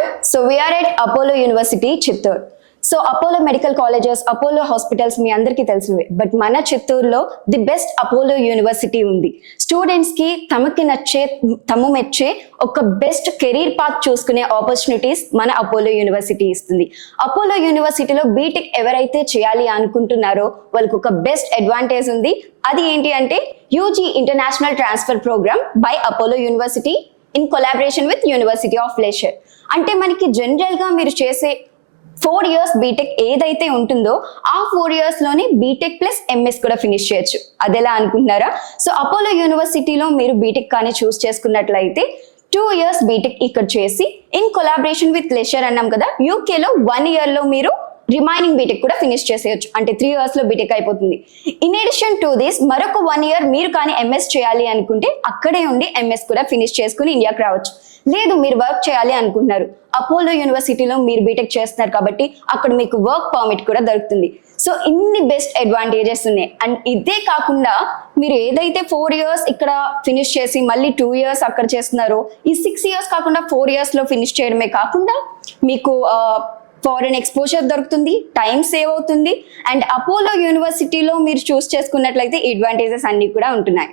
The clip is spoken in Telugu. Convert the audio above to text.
everyone. So we are at Apollo University, Chittoor. So Apollo medical colleges, Apollo hospitals మీ అందరికీ తెలిసినవే. బట్ మన చిత్తూరులో ది బెస్ట్ అపోలో యూనివర్సిటీ ఉంది. స్టూడెంట్స్ కి తమకి నచ్చే, తమ మెచ్చే ఒక బెస్ట్ కెరీర్ పాత్ చూసుకునే ఆపర్చునిటీస్ మన అపోలో యూనివర్సిటీ ఇస్తుంది. అపోలో యూనివర్సిటీలో బీటెక్ ఎవరైతే చేయాలి అనుకుంటున్నారో వాళ్ళకి ఒక బెస్ట్ అడ్వాంటేజ్ ఉంది. అది ఏంటి అంటే UG international transfer programme by Apollo university in collaboration with university of Leicester. అంటే మనకి జనరల్ గా మీరు చేసే 4 years బీటెక్ ఏదైతే ఉంటుందో ఆ 4 years లోనే బీటెక్ ప్లస్ ఎంఎస్ కూడా ఫినిష్ చేయొచ్చు. అదెలా అనుకుంటున్నారా? సో అపోలో యూనివర్సిటీలో మీరు బీటెక్ కానీ చూస్ చేసుకున్నట్లయితే 2 years బీటెక్ ఇక్కడ చేసి ఇన్ కొలాబరేషన్ విత్ లెషర్ అన్నాం కదా, యూకేలో 1 year లో మీరు రిమైనింగ్ బీటెక్ కూడా ఫినిష్ చేసేయచ్చు. అంటే 3 years లో బీటెక్ అయిపోతుంది. ఇన్ అడిషన్ టు దిస్ మరొక 1 year మీరు కానీ ఎంఎస్ చేయాలి అనుకుంటే అక్కడే ఉండి ఎంఎస్ కూడా ఫినిష్ చేసుకుని ఇండియాకి రావచ్చు. లేదు మీరు వర్క్ చేయాలి అనుకుంటున్నారు, అపోలో యూనివర్సిటీలో మీరు బీటెక్ చేస్తున్నారు కాబట్టి అక్కడ మీకు వర్క్ పర్మిట్ కూడా దొరుకుతుంది. సో ఇన్ని బెస్ట్ అడ్వాంటేజెస్ ఉన్నాయి. అండ్ ఇదే కాకుండా మీరు ఏదైతే 4 years ఇక్కడ ఫినిష్ చేసి మళ్ళీ 2 years అక్కడ చేస్తున్నారో, ఈ 6 years కాకుండా 4 years లో ఫినిష్ చేయడమే కాకుండా మీకు ఫారెన్ ఎక్స్పోజర్ దొరుకుతుంది, టైం సేవ్ అవుతుంది. అండ్ అపోలో యూనివర్సిటీలో మీరు చూస్ చేసుకున్నట్లయితే అడ్వాంటేజెస్ అన్ని కూడా ఉంటున్నాయి.